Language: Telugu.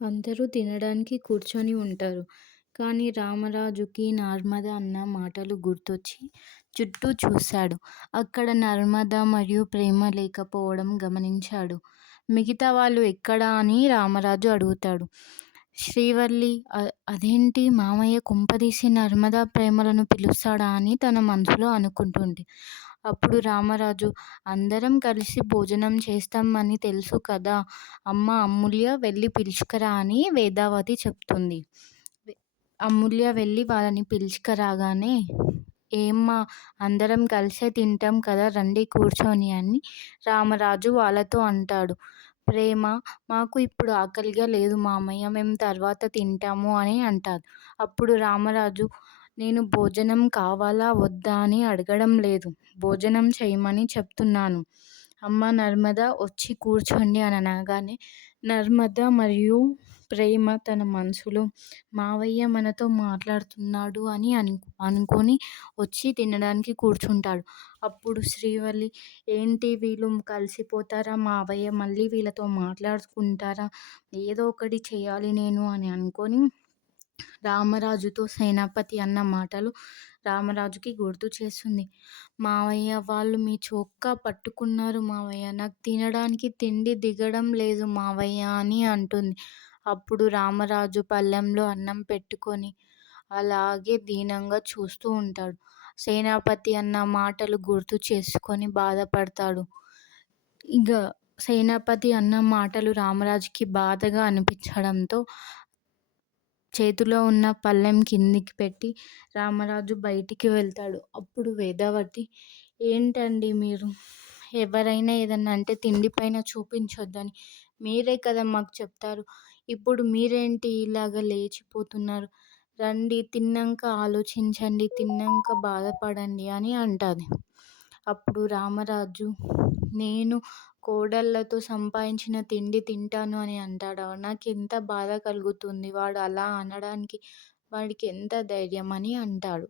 అందరూ తినడానికి కూర్చొని ఉంటారు కానీ రామరాజుకి నర్మద అన్న మాటలు గుర్తొచ్చి చుట్టూ చూశాడు. అక్కడ నర్మద మరియు ప్రేమ లేకపోవడం గమనించాడు. మిగతా వాళ్ళు ఎక్కడ అని రామరాజు అడుగుతాడు. శ్రీవల్లి అదేంటి మామయ్య కుంపదీసి నర్మదా ప్రేమలను పిలుస్తాడా అని తన మనసులో అనుకుంటుంది. అప్పుడు రామరాజు అందరం కలిసి భోజనం చేస్తాం అని తెలుసు కదా అమ్మ అమూల్య వెళ్ళి పిలుచుకురా అని వేదావతి చెప్తుంది అమూల్య వెళ్ళి వాళ్ళని పిలుచుకురాగానే ఏమ్మా అందరం కలిసే తింటాం కదా రండి కూర్చొని అని రామరాజు వాళ్ళతో అంటాడు. ప్రేమ మాకు ఇప్పుడు ఆకలిగా లేదు మామయ్య మేము తర్వాత తింటాము అని అంటారు. అప్పుడు రామరాజు నేను భోజనం కావాలా వద్దా అని అడగడం లేదు. భోజనం చేయమని చెప్తున్నాను అమ్మ నర్మదా వచ్చి కూర్చోండి అని అనగానే నర్మద మరియు ప్రేమ తన మనసులో మావయ్య మనతో మాట్లాడుతున్నాడు అని అనుకొని వచ్చి తినడానికి కూర్చుంటాడు. అప్పుడు శ్రీవల్లి ఏంటి వీళ్ళు కలిసిపోతారా మావయ్య మళ్ళీ వీళ్ళతో మాట్లాడుకుంటారా ఏదో ఒకటి చేయాలి నేను అని అనుకొని రామరాజుతో సేనాపతి అన్న మాటలు రామరాజుకి గుర్తు చేస్తుంది. మావయ్య వాళ్ళు మీ చొక్కా పట్టుకున్నారు మావయ్య నాకు తినడానికి తిండి దిగడం లేదు మావయ్య అని అంటుంది. అప్పుడు రామరాజు పళ్ళెంలో అన్నం పెట్టుకొని అలాగే దీనంగా చూస్తూ ఉంటాడు సేనాపతి అన్న మాటలు గుర్తు చేసుకొని బాధపడతాడు. ఇక సేనాపతి అన్న మాటలు రామరాజుకి బాధగా అనిపించడంతో చేతిలో ఉన్న పళ్ళెం కిందికి పెట్టి రామరాజు బయటికి వెళ్తాడు. అప్పుడు వేదవతి ఏంటండి మీరు ఎవరైనా ఏదన్నా అంటే తిండి పైన చూపించొద్దని మీరే కదా మాకు చెప్తారు. ఇప్పుడు మీరేంటి ఇలాగ లేచిపోతున్నారు. రండి తిన్నాక ఆలోచించండి తిన్నాక బాధపడండి అని అంటుంది. అప్పుడు రామరాజు నేను కోడళ్ళతో సంపాదించిన తిండి తింటాను అని అంటాడా ఎంత బాధ కలుగుతుంది వాడు అలా అనడానికి వాడికి ఎంత ధైర్యం అని అంటాడు.